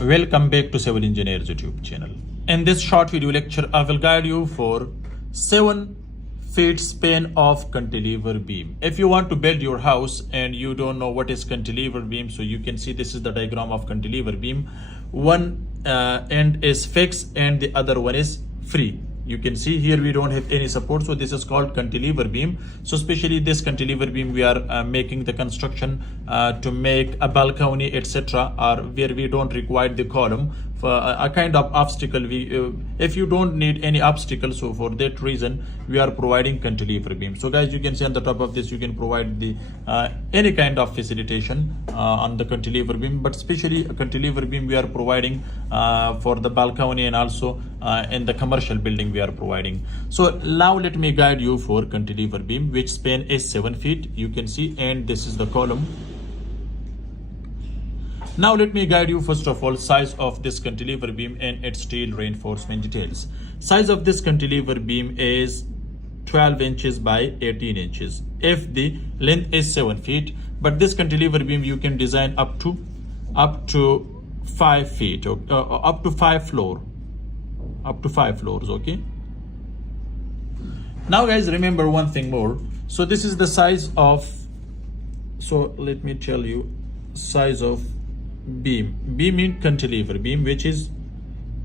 Welcome back to Civil Engineers YouTube channel. In this short video lecture, I will guide you for 7 feet span of cantilever beam. If you want to build your house and you don't know what is cantilever beam, so you can see this is the diagram of cantilever beam. One end is fixed and the other one is free. You can see here we don't have any support, so this is called cantilever beam. So especially this cantilever beam, we are making the construction to make a balcony, etc., or where we don't require the column for a kind of obstacle. If you don't need any obstacle, so for that reason we are providing cantilever beam. So guys, you can see on the top of this you can provide the any kind of facilitation on the cantilever beam, but especially a cantilever beam we are providing for the balcony and also in the commercial building we are providing. So now let me guide you for cantilever beam, which span is 7 feet, you can see, and this is the column. Now let me guide you first of all size of this cantilever beam and its steel reinforcement details. Size of this cantilever beam is 12 inches by 18 inches. If the length is 7 feet, but this cantilever beam you can design up to 5 feet, up to 5 floors, okay. Now guys, remember one thing more. So this is the size of, so let me tell you size of beam in cantilever beam, which is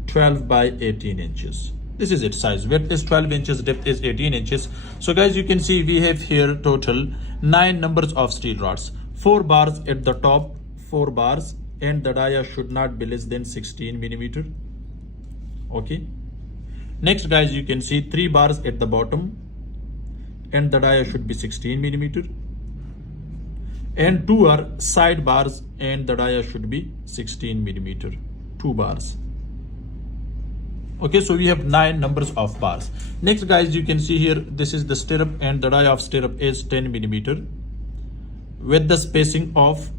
12 by 18 inches. This is its size. Width is 12 inches, depth is 18 inches. So guys, you can see we have here total 9 numbers of steel rods, 4 bars at the top, 4 bars, and the dia should not be less than 16 millimeter. Okay. Next guys, you can see 3 bars at the bottom and the dia should be 16 millimeter. And 2 are side bars and the dia should be 16 millimeter, 2 bars. Okay, so we have 9 numbers of bars. Next guys, you can see here this is the stirrup and the dia of stirrup is 10 millimeter with the spacing of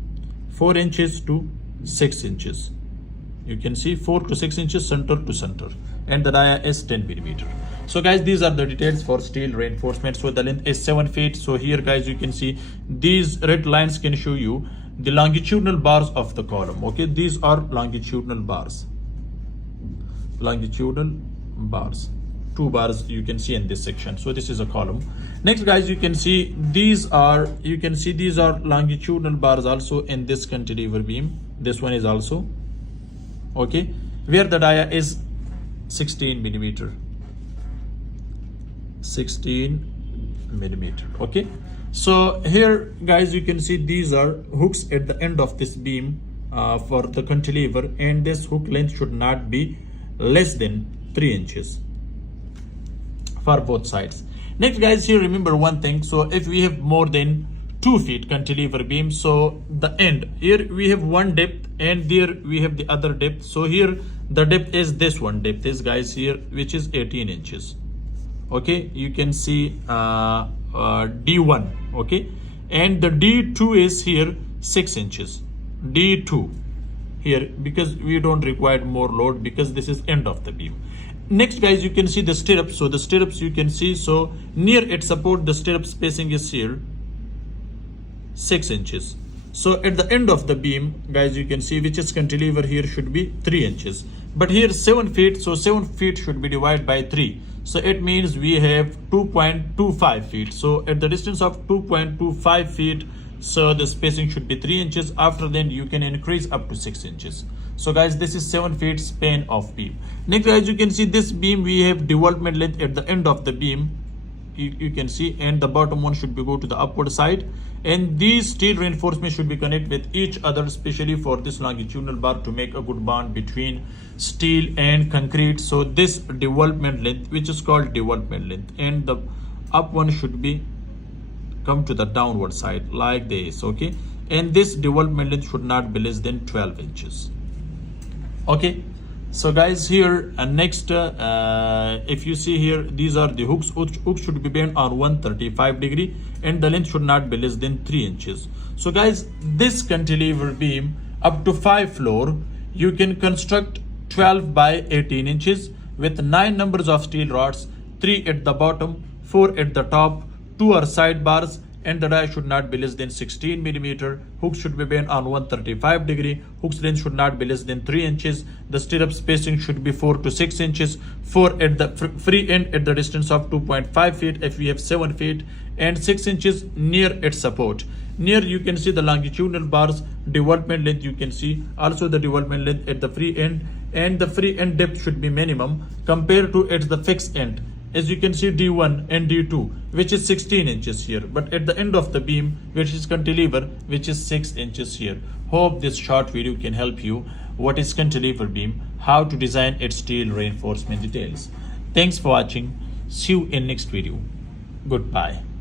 4 inches to 6 inches. You can see 4 to 6 inches center to center, and the dia is 10 millimeter. So guys, these are the details for steel reinforcement. So the length is 7 feet. So here guys, you can see these red lines can show you the longitudinal bars of the column. Okay, these are longitudinal bars. 2 bars you can see in this section. So this is a column. Next guys, you can see these are longitudinal bars also in this cantilever beam. This one is also okay, where the dia is 16 millimeter. Okay, so here guys, you can see these are hooks at the end of this beam for the cantilever, and this hook length should not be less than 3 inches for both sides. Next guys, here remember one thing. So if we have more than 2 feet cantilever beam, so the end here we have one depth and there we have the other depth. So here the depth is this one depth is guys here, which is 18 inches. Okay, you can see D1, okay, and the D2 is here 6 inches, D2 here, because we don't require more load because this is end of the beam. Next guys, you can see the stirrups. So the stirrups you can see, so near its support the stirrup spacing is here 6 inches. So at the end of the beam guys, you can see which is cantilever here should be 3 inches, but here 7 feet, so 7 feet should be divided by 3. So it means we have 2.25 feet. So at the distance of 2.25 feet, so the spacing should be 3 inches. After then you can increase up to 6 inches. So guys, this is 7 feet span of beam. Next guys, you can see this beam we have development length at the end of the beam. You can see, and the bottom one should be go to the upward side, and these steel reinforcements should be connected with each other, especially for this longitudinal bar to make a good bond between steel and concrete. So this development length, which is called development length, and the up one should be come to the downward side like this. Okay, and this development length should not be less than 12 inches. Okay, so guys, here next if you see here, these are the hooks. Hooks should be bent on 135 degree and the length should not be less than 3 inches. So guys, this cantilever beam up to 5 floor you can construct 12 by 18 inches with 9 numbers of steel rods, 3 at the bottom, 4 at the top, 2 are side bars, and the die should not be less than 16 millimeter. Hooks should be bent on 135 degree. Hook's length should not be less than 3 inches. The stirrup spacing should be 4 to 6 inches. 4 at the free end at the distance of 2.5 feet if we have 7 feet, and 6 inches near its support. Near you can see the longitudinal bars, development length you can see, also the development length at the free end, and the free end depth should be minimum compared to at the fixed end. As you can see D1 and D2, which is 16 inches here, but at the end of the beam, which is cantilever, which is 6 inches here. Hope this short video can help you what is cantilever beam, how to design its steel reinforcement details. Thanks for watching. See you in next video. Goodbye.